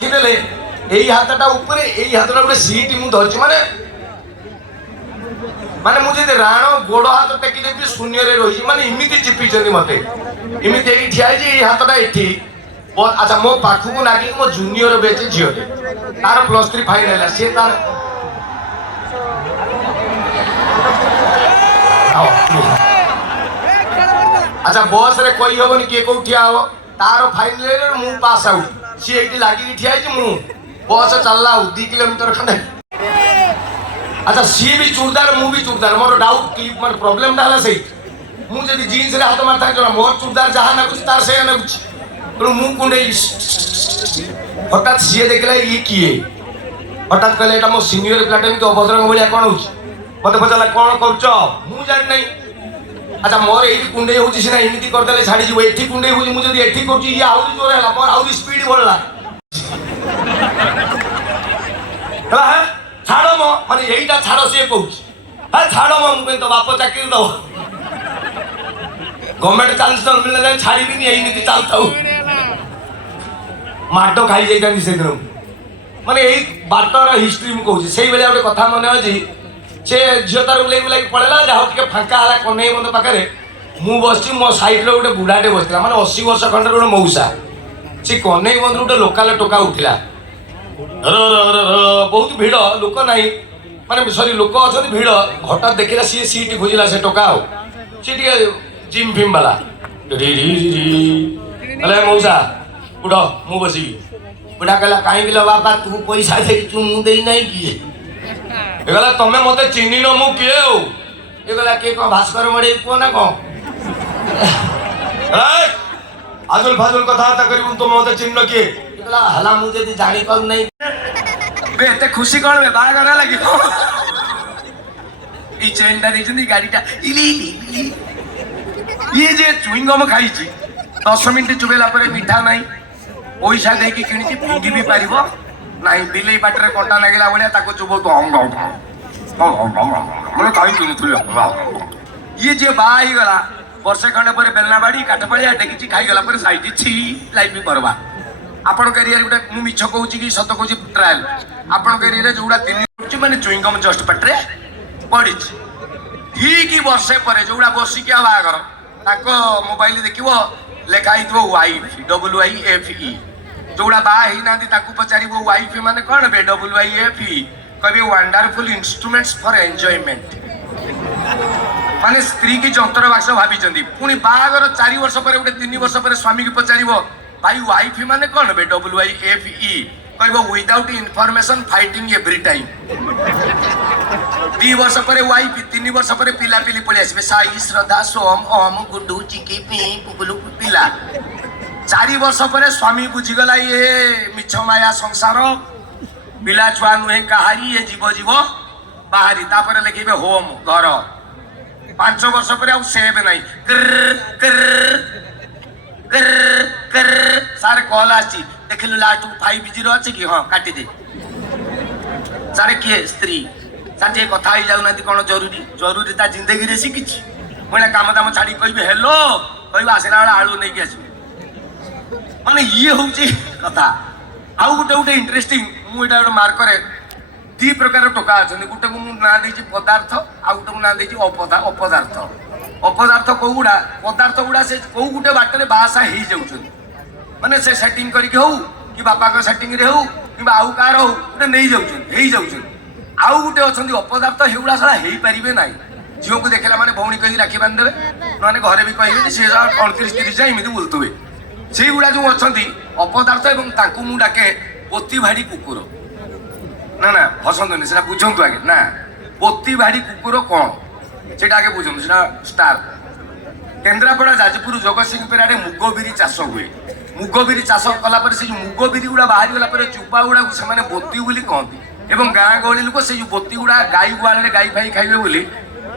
এই হাতটা উপরে এই হাতটা গোটে সিট মু ধরছি মানে মানে ମୁଁ ଯଦି ରାଣ ଗୋଡ଼ ହାତ ଟେକିଦେବି ଶୂନ୍ୟରେ ରହିଛି ମାନେ ଏମିତି ଚିପିଛନ୍ତି ମତେ ଏମିତି ହେଇକି ଠିଆ ହେଇଛି ଏଇ ହାତଟା ଏଠି ଆଚ୍ଛା ମୋ ପାଖକୁ ନାଗିକି ମୋ ଜୁନିୟର ବେଚ ଝିଅଟେ ତାର +3 ଫାଇନାଲ ହେଲା ସିଏ ତାର ଆଚ୍ଛା ବସରେ କହି ହବନି କିଏ କୋଉ ଠିଆ ହବ ତାର ଫାଇନାଲ ମୁଁ ପାସ୍ ଆଉଟ୍ ସିଏ ଏଇଠି ଲାଗିକି ଠିଆ ହେଇଛି ମୁଁ ବସ ଚାଲିଲା ଆଉ 2 କିଲୋମିଟର ଖଣ୍ଡେ अच्छा सी भी चूड़दार मु भी चूड़दार मोर डाउट क्लिप मन प्रॉब्लम डाला सही मु जदी जीन्स रे हाथ मारता जो मोर चूड़दार जहां ना कुछ तार से ना कुछ तो मु कुंडे हठात सी देखला ये किए हठात कहले एटा मो सीनियर प्लाटन के अभद्रंग भलिया कोन होछ मते पचाला कोन करछ मु जान नै अच्छा मोर एही कुंडे होछि सिना एमिति कर देले छाडी जीव एठी कुंडे होछि मु जदी एठी करछि ये आउरी जोर हला मोर आउरी स्पीड बढ़ला हला है छाड़ मो माने एईटा छाड़ से कहूछ हा छाड़ मो मु तो बाप चाकरी दो गवर्नमेंट चांस तो मिलले जाय छाड़ी भी नहीं एमिति चलताऊ माटो खाई जाइतानी से दिन माने एई बाटर हिस्ट्री मु कहूछ सेही बेले गोटे कथा मने अछि से झियो तार उलाई उलाई पळेला जा हो के फांका हला कोने मन पाखरे मु बसछि मो साइड रे गोटे बुढाटे बसला माने 80 वर्ष खंडर गोटे मौसा से कोने बंद गोटे लोकल टोका उठिला बहुत भिड़ लोक ना माने सॉरी लोक अच्छा भिड़ हठात देखला सी सीट खोजला से टोका सी जिम फिम वाला अरे मौसा उठ मु बसी बुढ़ा कहला कहीं बाबा तू पैसा दे मु दे नहीं किए कहला तमें मत चिन्ह न मु किए हो ये कहला के कौन भास्कर मड़े पुओ ना कौन आजुल फाजुल कथबार्ता करू तुम मत चिन्ह किए हला मु जदी जानी पाउ नहीं बे एते खुशी कोन बे बागर लागि ई चेनटा देखिन गाड़ीटा इली ये जे चुइंगम खाई छी 10 मिनिट चुबेला परे मिठा नाही पैसा दे के किनी छी फिंगी भी पारिबो नाही बिलेई बाटरे कोंटा लागिला बलिया ताको चुबो तो हम गाउ मन खाई किनी तुले ये जे बाई गला वर्षे खंडे परे बेलना बाड़ी काठपड़िया डेकिची खाई गला परे साइड छी लाइफ भी करबा आपण करियर गोटे मु मिछ कहूँ कि सत कहूँ ट्रायल आपण करियर जोड़ा 3 माने चुइंगम जस्ट पटरे पड़ी ठीक वर्षे पर जोड़ा बसिकिया बागर ताको मोबाइल देखिवो लेखा हिथबो वाइफ WIFE जोड़ा बा ही नांदी ताको पचारिबो वाइफ माने कोन बे WIFE कहबे वंडरफुल इंस्ट्रूमेंट्स फॉर एन्जॉयमेंट माने स्त्री की जंत्र बाक्स भाबी चंदी पुनी बागर 4 वर्ष पर गोटे 3 वर्ष पर स्वामी की पचारिबो भाई वाइफ माने कौन बे WIFE कहबो without information fighting every time 2 वर्ष पर वाइफ 3 वर्ष पर पिला पिली पळि आसीबे साई श्रद्धा सोम ओम गुड्डू चिकी पी पुगुलु पिला 4 वर्ष पर स्वामी बुझी गला ये मिछ माया संसार पिला छुआ नुहे कहारी ये जीव जीव बाहरी तापर लिखिबे होम घर 5 वर्ष पर आउ सेव नाही कर कर कर कर सारे कॉल आसी देखिलु लास्ट 50 अछि कि हां काटी दे सारे किए स्त्री साथे कथा ही जाउ नाती कोन जरूरी जरूरी ता जिंदगी रे सिकिछि मोने काम दाम छाडी कहबे हेलो कहबा आसेला वाला आलू नै कि आसी माने ये होउची कथा आउ गुटे गुटे इंटरेस्टिंग मु एटा मार्क करे 2 प्रकार टोका अछन गुटे को मु ना देछि पदार्थ आउ गुटे को ना देछि अपदार्थ अपदार्थ कोउडा पदार्थ गुडा से को गुटे बाटरे बासा ही जाउछन माने से सेटिंग करी के हो कि बापा को सेटिंग रे हो कि आउ कार हो गुटे नै जाउछन हेई जाउछन आउ गुटे अछन अपदार्थ हेउडा साला हेई परिबे नाही जियो को देखला माने भौणी कहि राखी बांध देबे माने घरे भी कहिबे से 38 30 जाई मिदु बोलतबे सेई गुडा जो अछंती अपदार्थ एवं ताकू मु डाके पोती भाडी कुकुर ना ना हसंतनी सेटा बुझंतु आगे ना पोती भाडी कुकुर कोन सेटा आगे बुझंतु सेटा स्टार केन्द्रापड़ा जाजपुर जगतसिंहपुर आड़े मुगबिरी चाष हुए मुगबिरी चाष कला पर से मुगबिरी गुड़ा बाहरी गला पर चुपा गुड़ा से माने बोती बोली कहती एवं गाँ गहली लोक से बोती गुड़ा गाई गुआल गाई फाई खाइबे बोली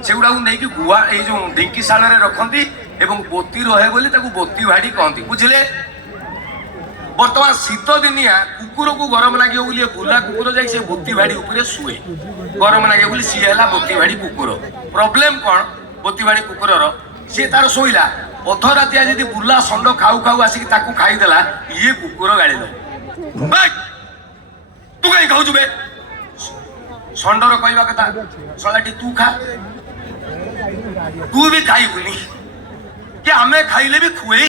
से गुड़ा नहीं कि गुआ ए जो ढिंकी शाल रखती एवं बोती रहे बोली ताकू बोती भाड़ी कहती बुझले बर्तमान शीत दिनिया कुकुर को गरम लगे बोली बुला कुकुर जाई से बोती भाड़ी ऊपर शुए गरम लगे बोली सी है बोती भाड़ी कुकुर प्रॉब्लम कौन बोती भाड़ी कुकुर सी तार शोला अधरातिया जी बुला षंड खाऊ खाऊ आसिक खाईदेला ये कुकुर गाड़ी दो कहीं खाऊ बे षंडर कहवा कथा शलाटी तू खा तू भी खाइबुनी कि आमे खाइले भी खुए